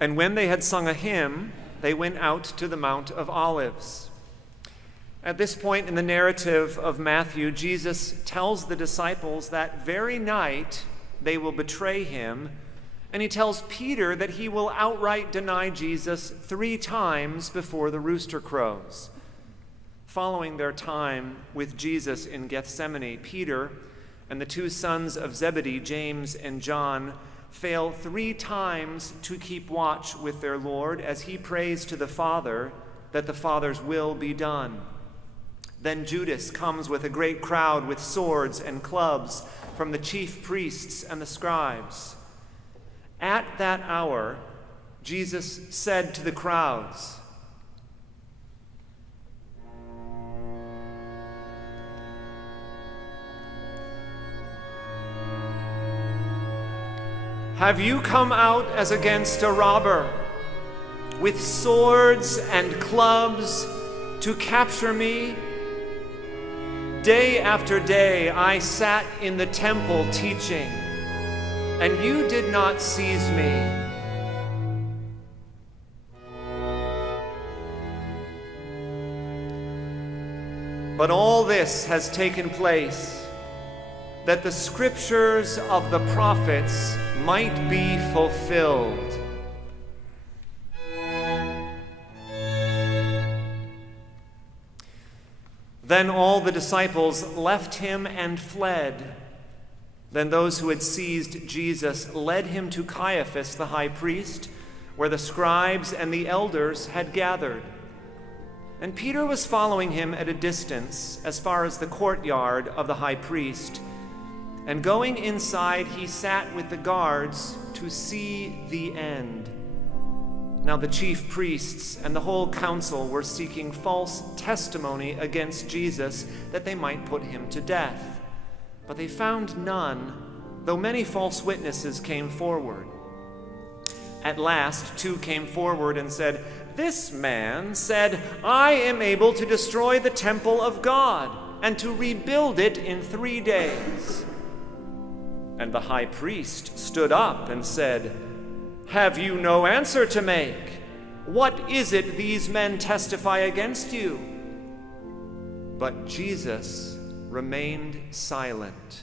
And when they had sung a hymn, they went out to the Mount of Olives. At this point in the narrative of Matthew, Jesus tells the disciples that very night they will betray him, and he tells Peter that he will outright deny Jesus 3 times before the rooster crows. Following their time with Jesus in Gethsemane, Peter and the 2 sons of Zebedee, James and John, fail 3 times to keep watch with their Lord as he prays to the Father that the Father's will be done. Then Judas comes with a great crowd with swords and clubs from the chief priests and the scribes. At that hour, Jesus said to the crowds, "Have you come out as against a robber, with swords and clubs to capture me? Day after day I sat in the temple teaching, and you did not seize me. But all this has taken place, that the scriptures of the prophets might be fulfilled." Then all the disciples left him and fled. Then those who had seized Jesus led him to Caiaphas the high priest, where the scribes and the elders had gathered. And Peter was following him at a distance as far as the courtyard of the high priest. And going inside, he sat with the guards to see the end. Now the chief priests and the whole council were seeking false testimony against Jesus that they might put him to death. But they found none, though many false witnesses came forward. At last 2 came forward and said, "This man said, 'I am able to destroy the temple of God and to rebuild it in 3 days.' And the high priest stood up and said, 'Have you no answer to make? What is it these men testify against you?' But Jesus remained silent.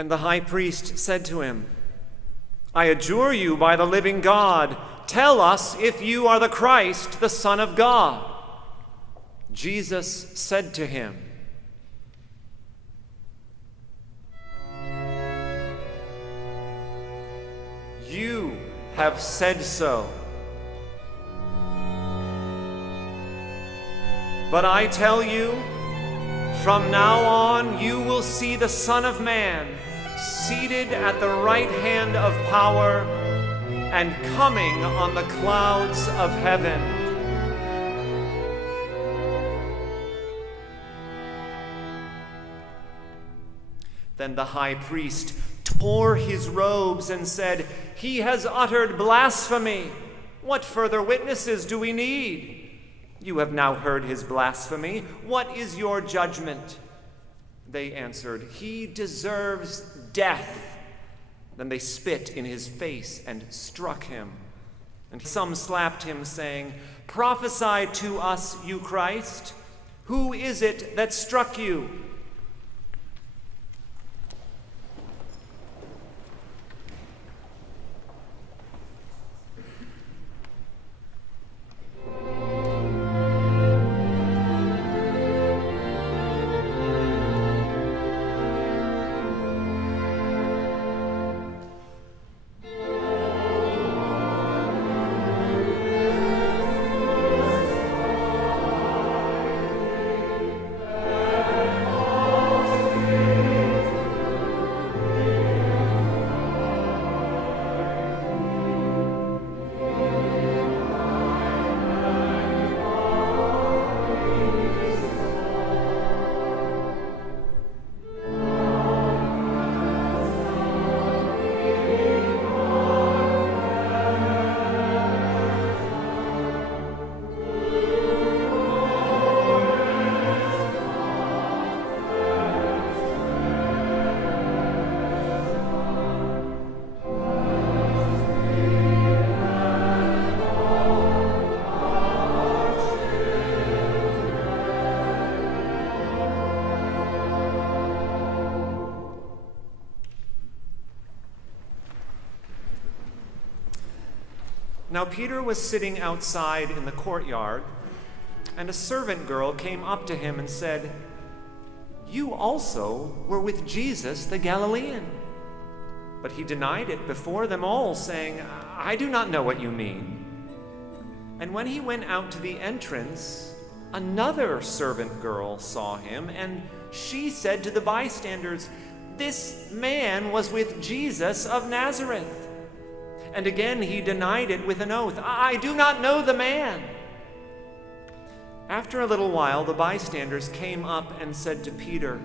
And the high priest said to him, "I adjure you by the living God, tell us if you are the Christ, the Son of God." Jesus said to him, "You have said so. But I tell you, from now on you will see the Son of Man seated at the right hand of power and coming on the clouds of heaven." Then the high priest tore his robes and said, "He has uttered blasphemy. What further witnesses do we need? You have now heard his blasphemy. What is your judgment?" They answered, "He deserves death." Then they spit in his face and struck him. And some slapped him, saying, "Prophesy to us, you Christ. Who is it that struck you?" Now Peter was sitting outside in the courtyard, and a servant girl came up to him and said, "You also were with Jesus the Galilean." But he denied it before them all, saying, "I do not know what you mean." And when he went out to the entrance, another servant girl saw him, and she said to the bystanders, "This man was with Jesus of Nazareth." And again he denied it with an oath, "I do not know the man." After a little while, the bystanders came up and said to Peter,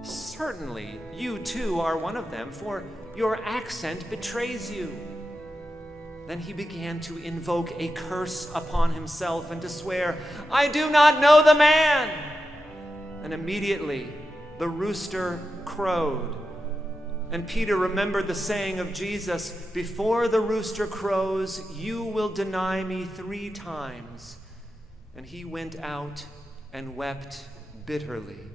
"Certainly you too are one of them, for your accent betrays you." Then he began to invoke a curse upon himself and to swear, "I do not know the man." And immediately the rooster crowed. And Peter remembered the saying of Jesus, "Before the rooster crows, you will deny me 3 times." And he went out and wept bitterly.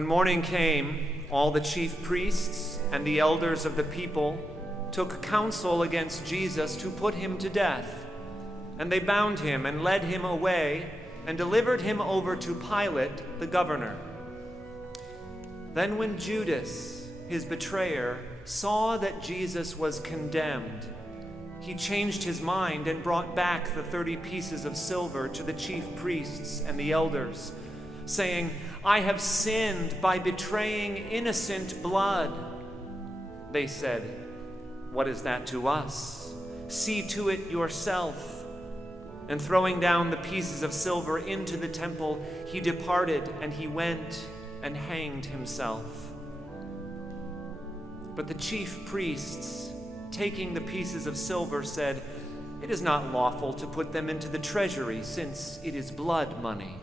When morning came, all the chief priests and the elders of the people took counsel against Jesus to put him to death. And they bound him and led him away and delivered him over to Pilate, the governor. Then when Judas, his betrayer, saw that Jesus was condemned, he changed his mind and brought back the 30 pieces of silver to the chief priests and the elders, saying, "I have sinned by betraying innocent blood." They said, "What is that to us? See to it yourself." And throwing down the pieces of silver into the temple, he departed, and he went and hanged himself. But the chief priests, taking the pieces of silver, said, "It is not lawful to put them into the treasury, since it is blood money."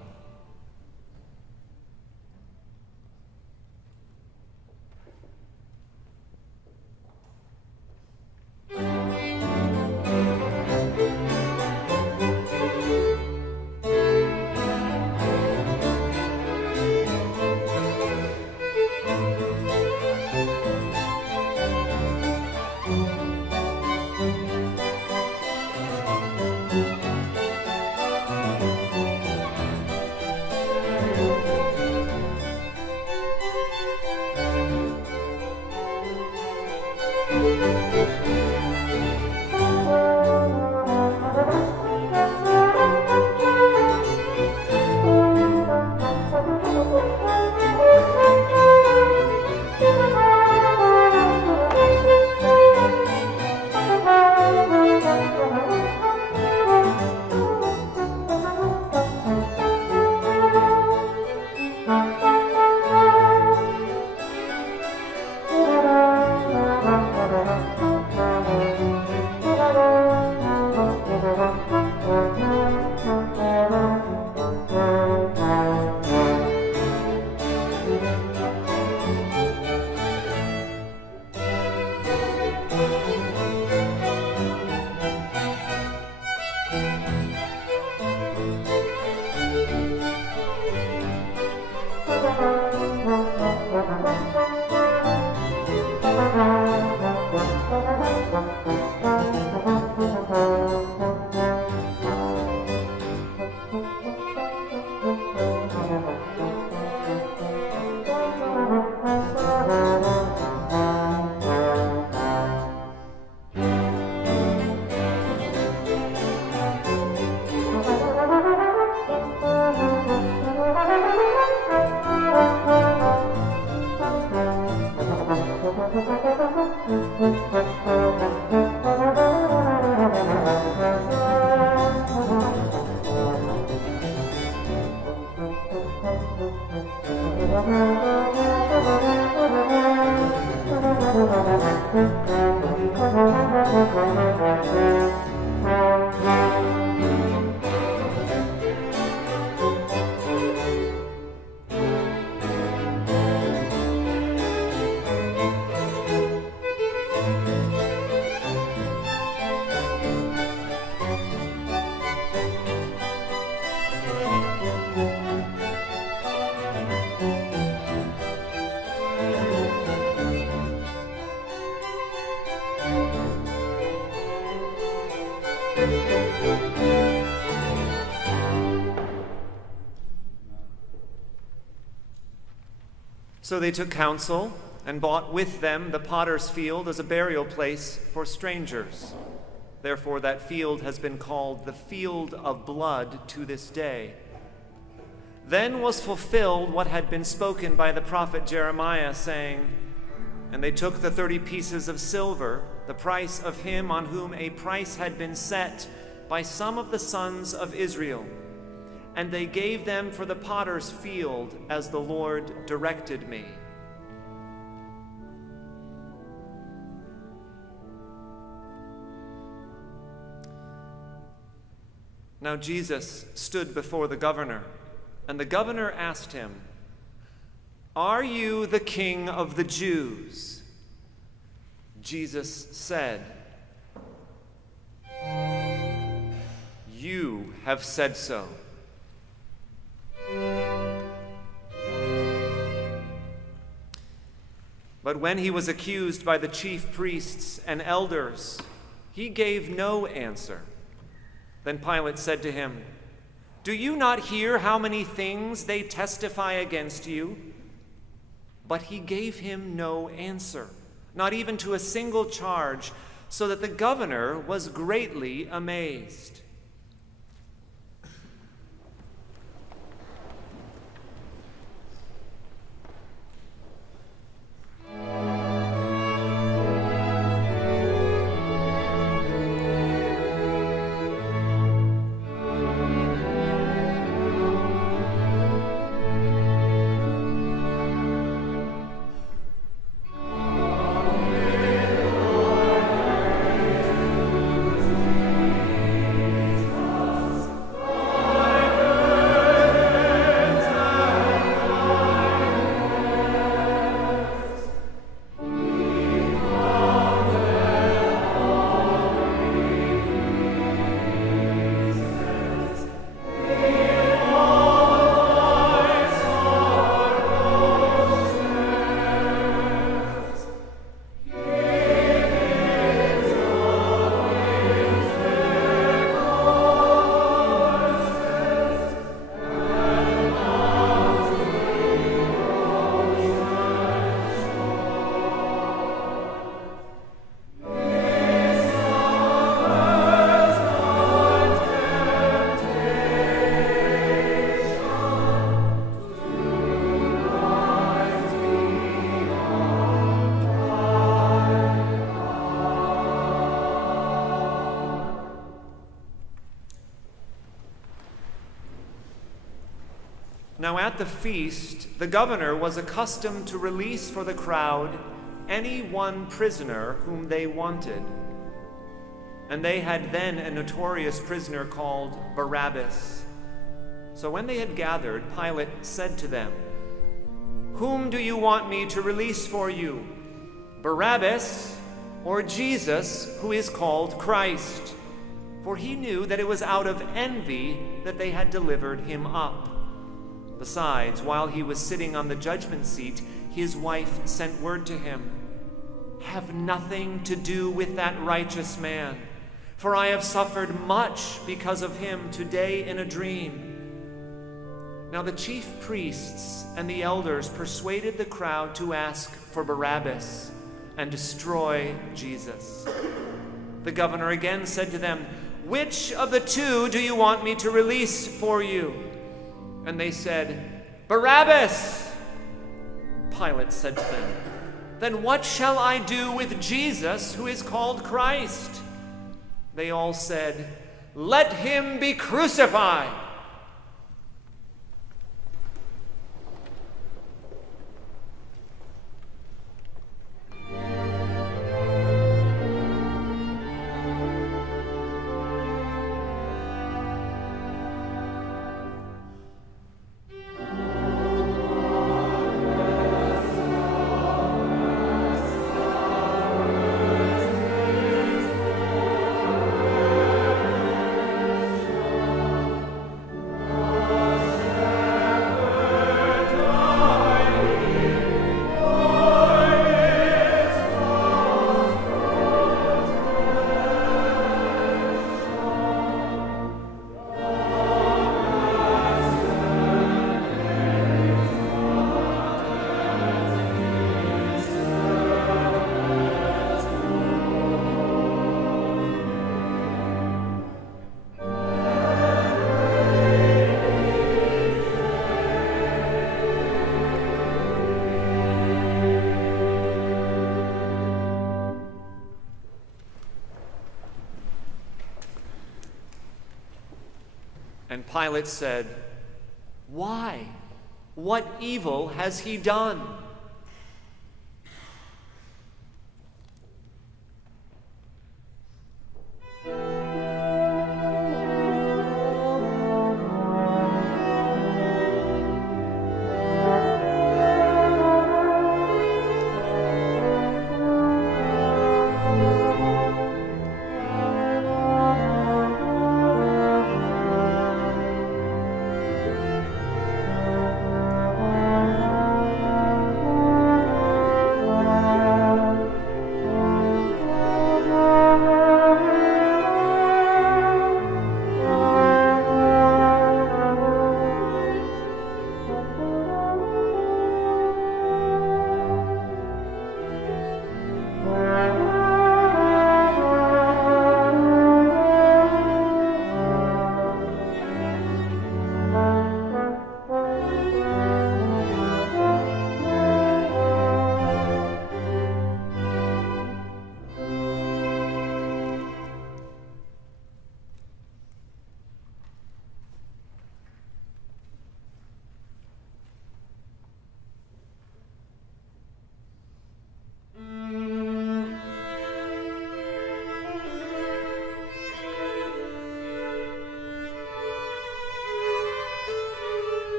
So they took counsel and bought with them the potter's field as a burial place for strangers. Therefore that field has been called the field of blood to this day. Then was fulfilled what had been spoken by the prophet Jeremiah, saying, "And they took the 30 pieces of silver, the price of him on whom a price had been set by some of the sons of Israel, and they gave them for the potter's field as the Lord directed me." Now Jesus stood before the governor, and the governor asked him, "Are you the king of the Jews?" Jesus said, "You have said so." But when he was accused by the chief priests and elders, he gave no answer. Then Pilate said to him, "Do you not hear how many things they testify against you?" But he gave him no answer, not even to a single charge, so that the governor was greatly amazed. Now at the feast, the governor was accustomed to release for the crowd any one prisoner whom they wanted. And they had then a notorious prisoner called Barabbas. So when they had gathered, Pilate said to them, "Whom do you want me to release for you, Barabbas or Jesus, who is called Christ?" For he knew that it was out of envy that they had delivered him up. Besides, while he was sitting on the judgment seat, his wife sent word to him, "Have nothing to do with that righteous man, for I have suffered much because of him today in a dream." Now the chief priests and the elders persuaded the crowd to ask for Barabbas and destroy Jesus. The governor again said to them, "Which of the two do you want me to release for you?" And they said, "Barabbas!" Pilate said to them, "Then what shall I do with Jesus, who is called Christ?" They all said, "Let him be crucified." And Pilate said, "Why? What evil has he done?"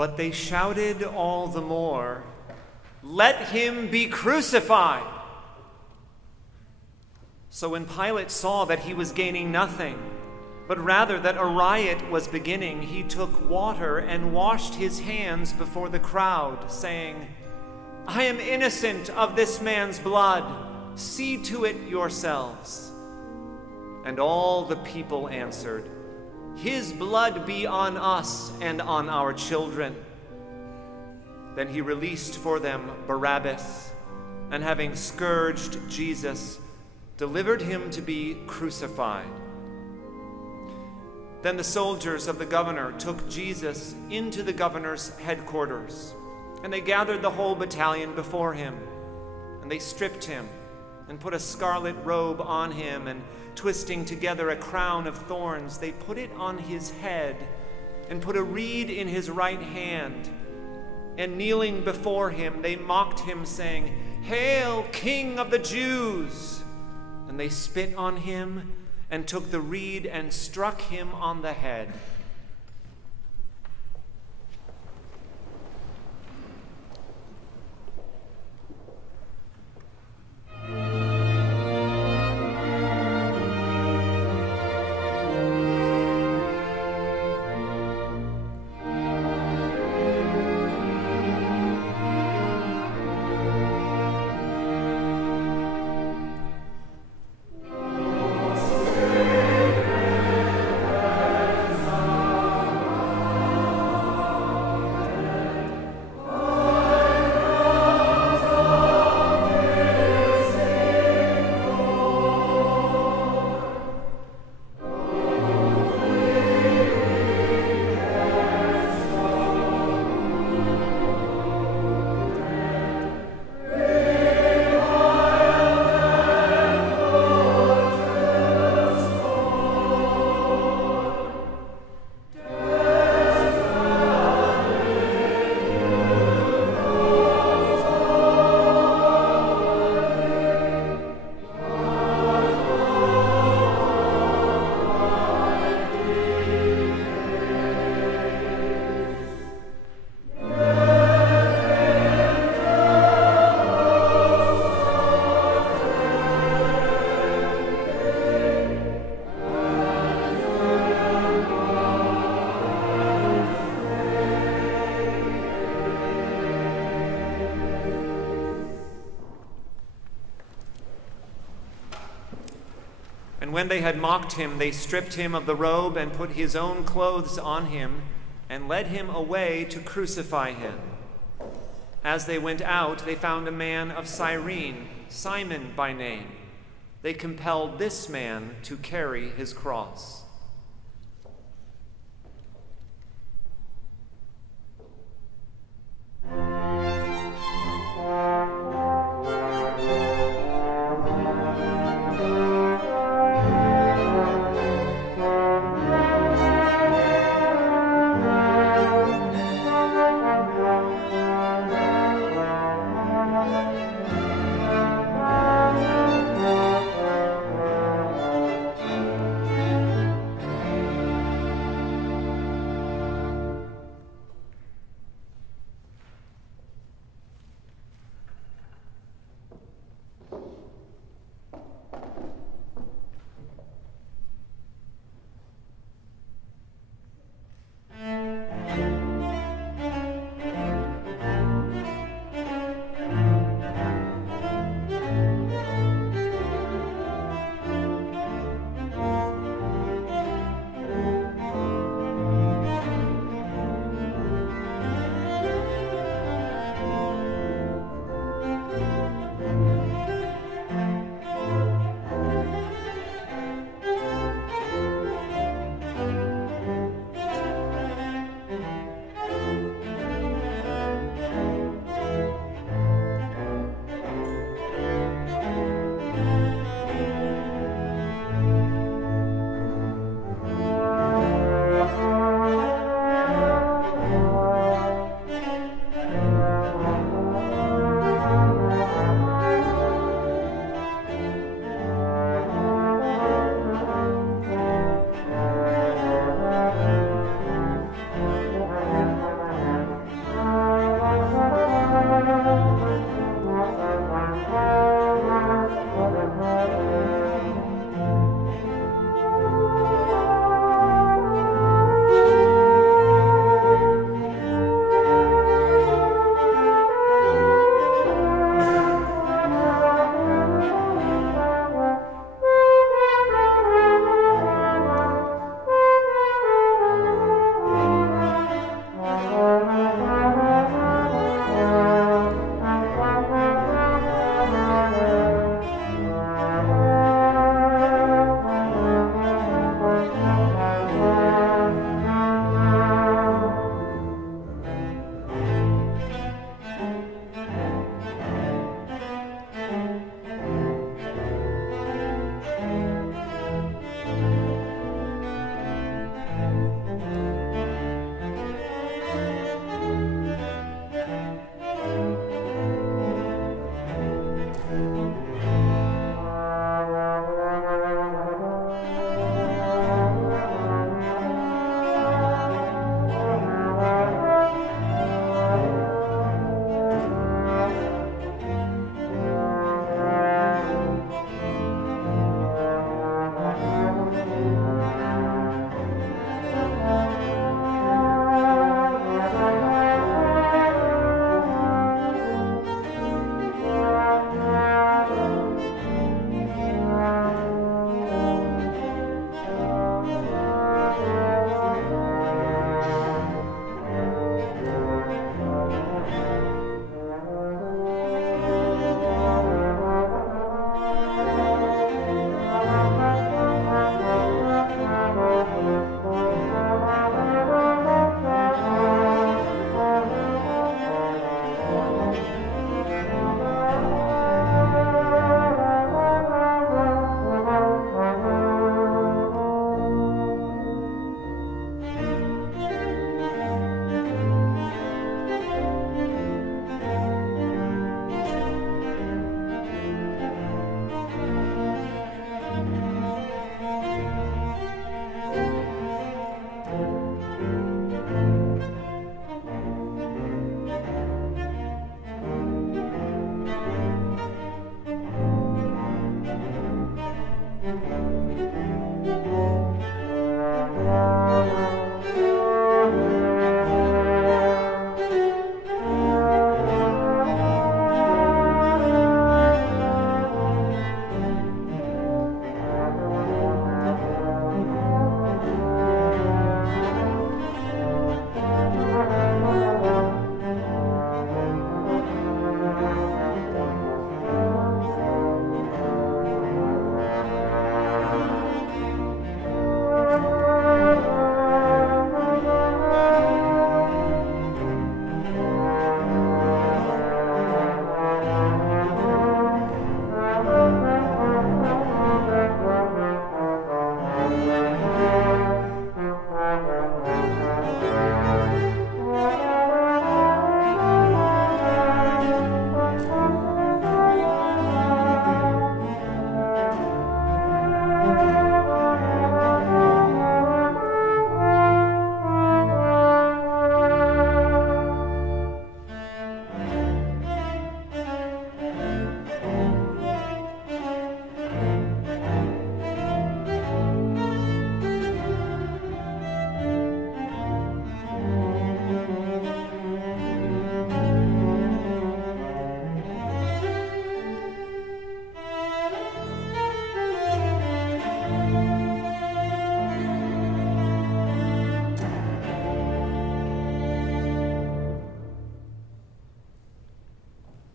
But they shouted all the more, "Let him be crucified!" So when Pilate saw that he was gaining nothing, but rather that a riot was beginning, he took water and washed his hands before the crowd, saying, "I am innocent of this man's blood. See to it yourselves." And all the people answered, "His blood be on us and on our children." Then he released for them Barabbas, and having scourged Jesus, delivered him to be crucified. Then the soldiers of the governor took Jesus into the governor's headquarters, and they gathered the whole battalion before him. And they stripped him and put a scarlet robe on him, and twisting together a crown of thorns, they put it on his head and put a reed in his right hand. And kneeling before him, they mocked him, saying, "Hail, King of the Jews!" And they spit on him and took the reed and struck him on the head. And when they had mocked him, they stripped him of the robe and put his own clothes on him and led him away to crucify him. As they went out, they found a man of Cyrene, Simon by name. They compelled this man to carry his cross.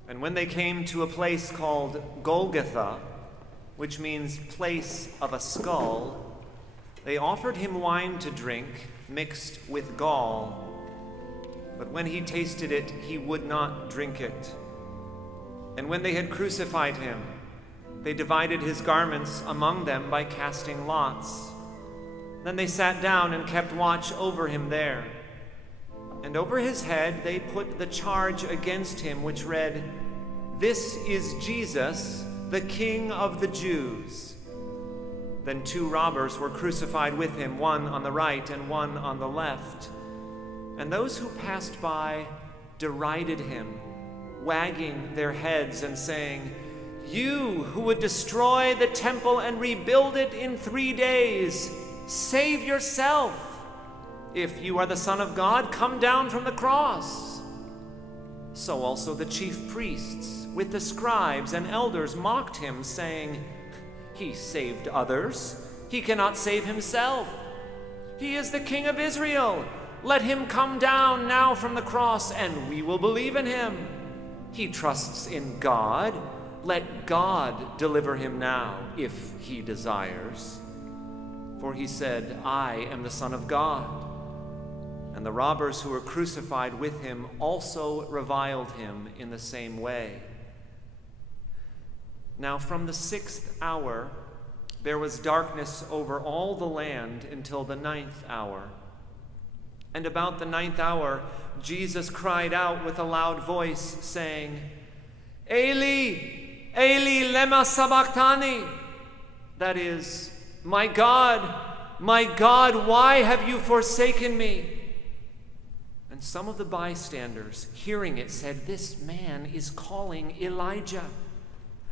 And when they came to a place called Golgotha, which means place of a skull, they offered him wine to drink mixed with gall. But when he tasted it, he would not drink it. And when they had crucified him, they divided his garments among them by casting lots. Then they sat down and kept watch over him there. And over his head they put the charge against him, which read, "This is Jesus, the King of the Jews." Then 2 robbers were crucified with him, one on the right and one on the left. And those who passed by derided him, wagging their heads and saying, "You who would destroy the temple and rebuild it in 3 days, save yourself. If you are the Son of God, come down from the cross." So also the chief priests with the scribes and elders mocked him, saying, "He saved others. He cannot save himself. He is the King of Israel. Let him come down now from the cross, and we will believe in him. He trusts in God. Let God deliver him now, if he desires. For he said, 'I am the Son of God.'" And the robbers who were crucified with him also reviled him in the same way. Now from the 6th hour there was darkness over all the land until the 9th hour. And about the 9th hour Jesus cried out with a loud voice, saying, "Eli, Eli, lema sabachthani?" That is, my God, why have you forsaken me?" And some of the bystanders, hearing it, said, "This man is calling Elijah."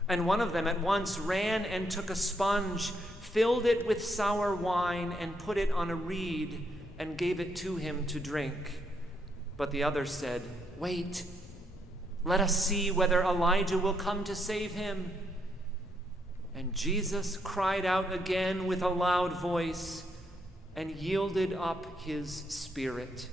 And one of them at once ran and took a sponge, filled it with sour wine, and put it on a reed, and gave it to him to drink. But the others said, "Wait, let us see whether Elijah will come to save him." And Jesus cried out again with a loud voice, and yielded up his spirit.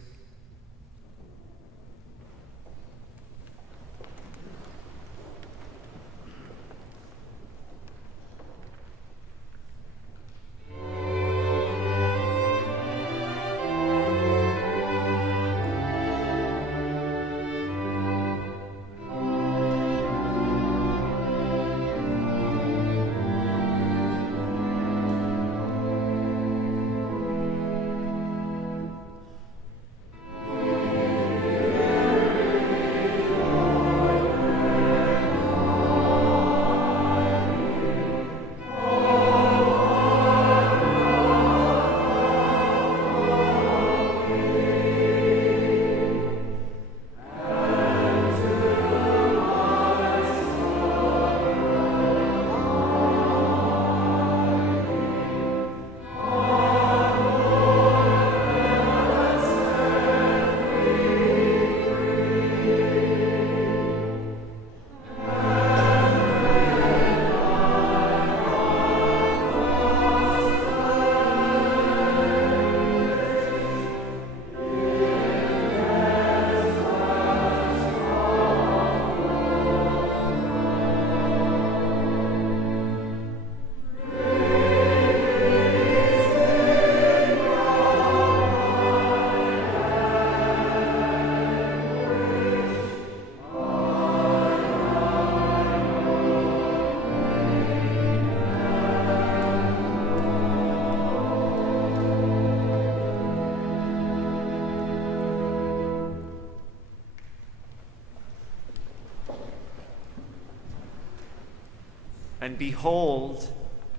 And behold,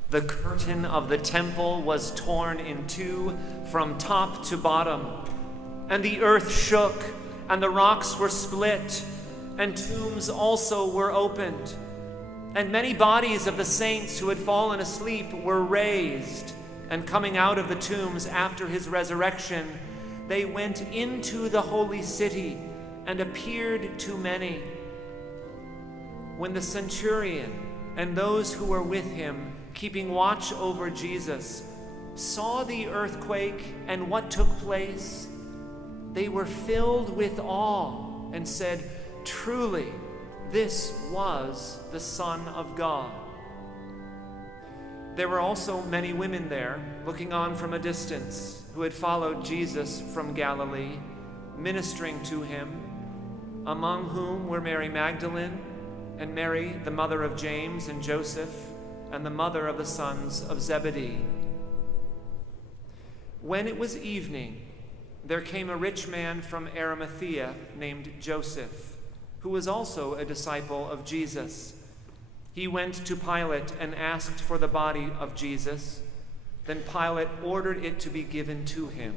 the curtain of the temple was torn in two from top to bottom, and the earth shook, and the rocks were split, and tombs also were opened. And many bodies of the saints who had fallen asleep were raised, and coming out of the tombs after his resurrection, they went into the holy city and appeared to many. When the centurion and those who were with him, keeping watch over Jesus, saw the earthquake and what took place, they were filled with awe and said, "Truly, this was the Son of God. There were also many women there, looking on from a distance, who had followed Jesus from Galilee, ministering to him, among whom were Mary Magdalene, and Mary, the mother of James and Joseph, and the mother of the sons of Zebedee. When it was evening, there came a rich man from Arimathea named Joseph, who was also a disciple of Jesus. He went to Pilate and asked for the body of Jesus. Then Pilate ordered it to be given to him.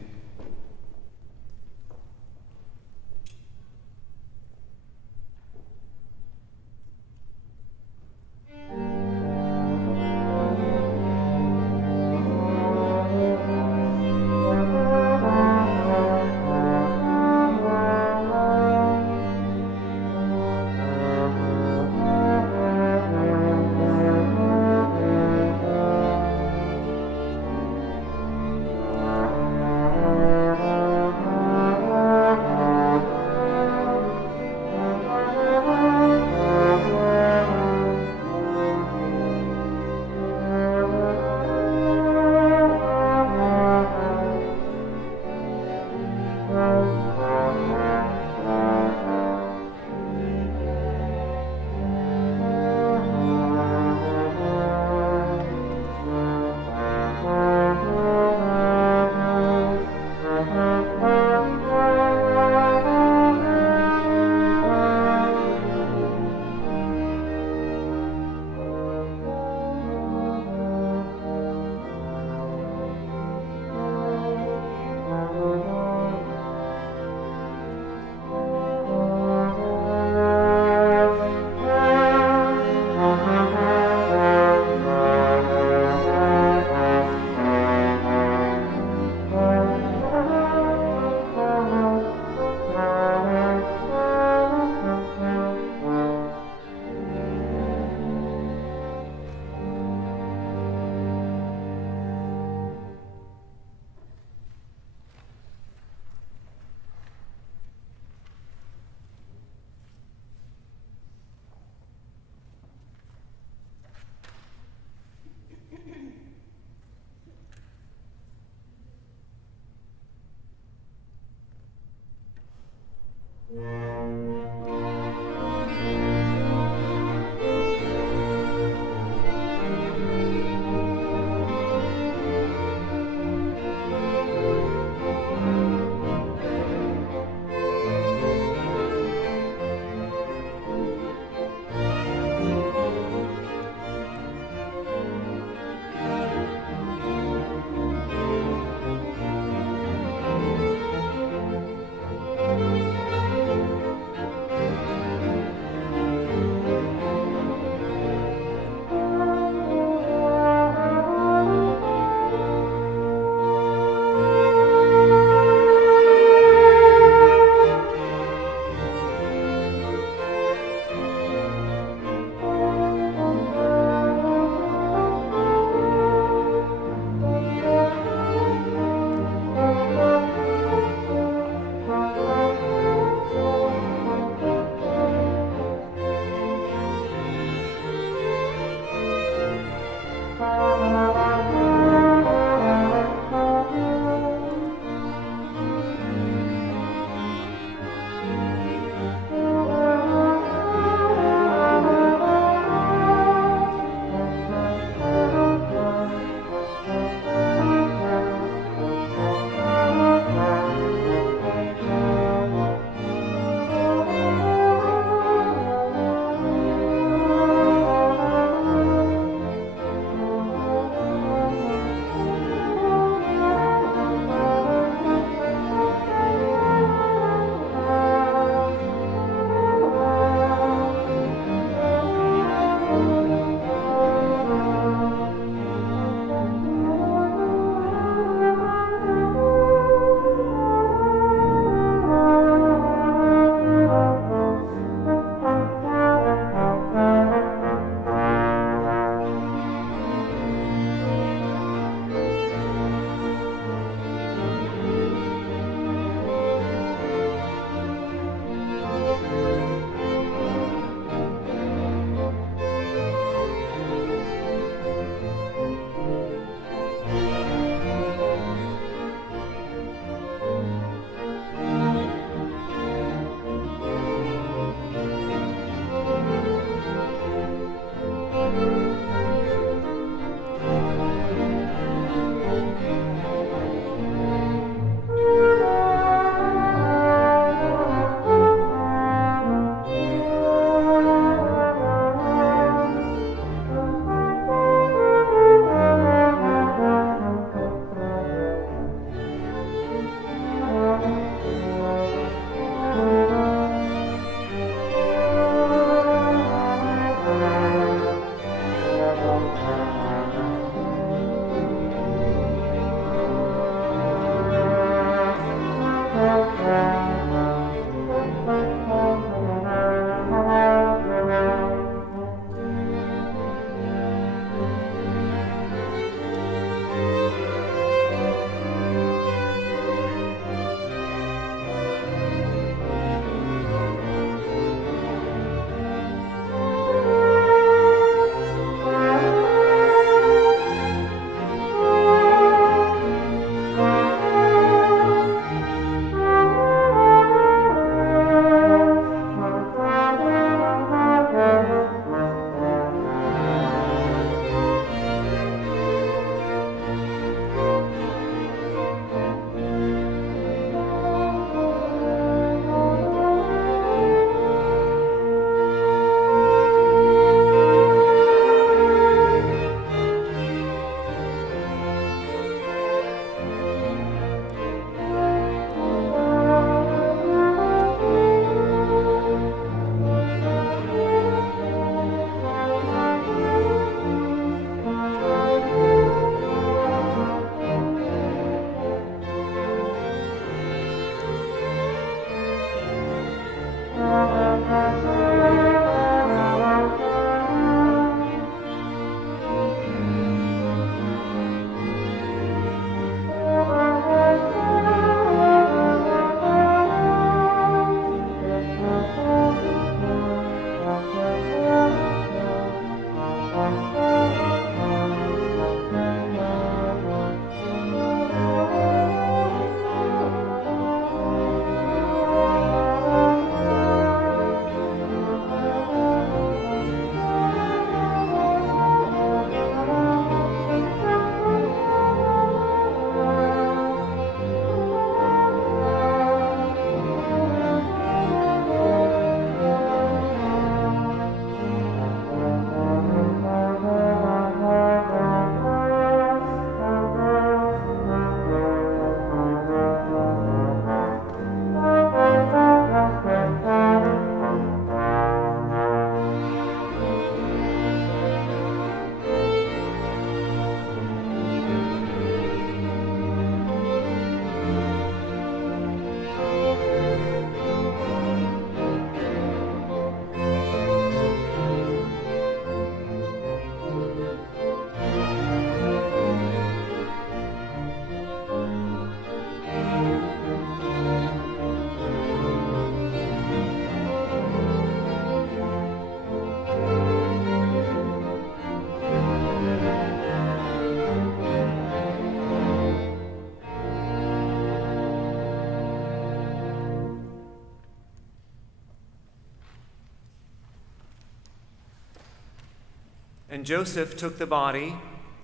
And Joseph took the body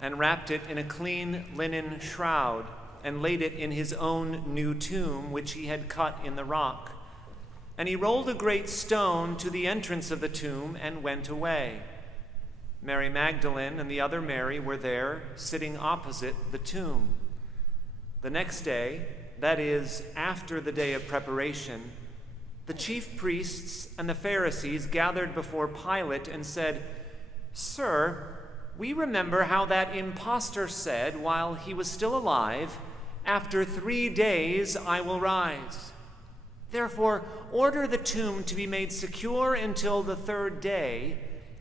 and wrapped it in a clean linen shroud and laid it in his own new tomb, which he had cut in the rock. And he rolled a great stone to the entrance of the tomb and went away. Mary Magdalene and the other Mary were there, sitting opposite the tomb. The next day, that is, after the day of preparation, the chief priests and the Pharisees gathered before Pilate and said, "Sir, we remember how that impostor said while he was still alive, 'After 3 days I will rise.' Therefore, order the tomb to be made secure until the 3rd day,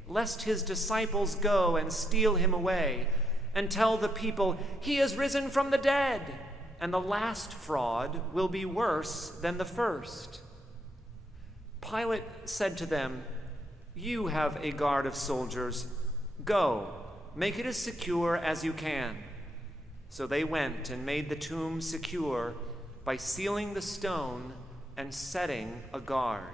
lest his disciples go and steal him away and tell the people, 'He is risen from the dead,' and the last fraud will be worse than the first." Pilate said to them, "You have a guard of soldiers. Go, make it as secure as you can." So they went and made the tomb secure by sealing the stone and setting a guard.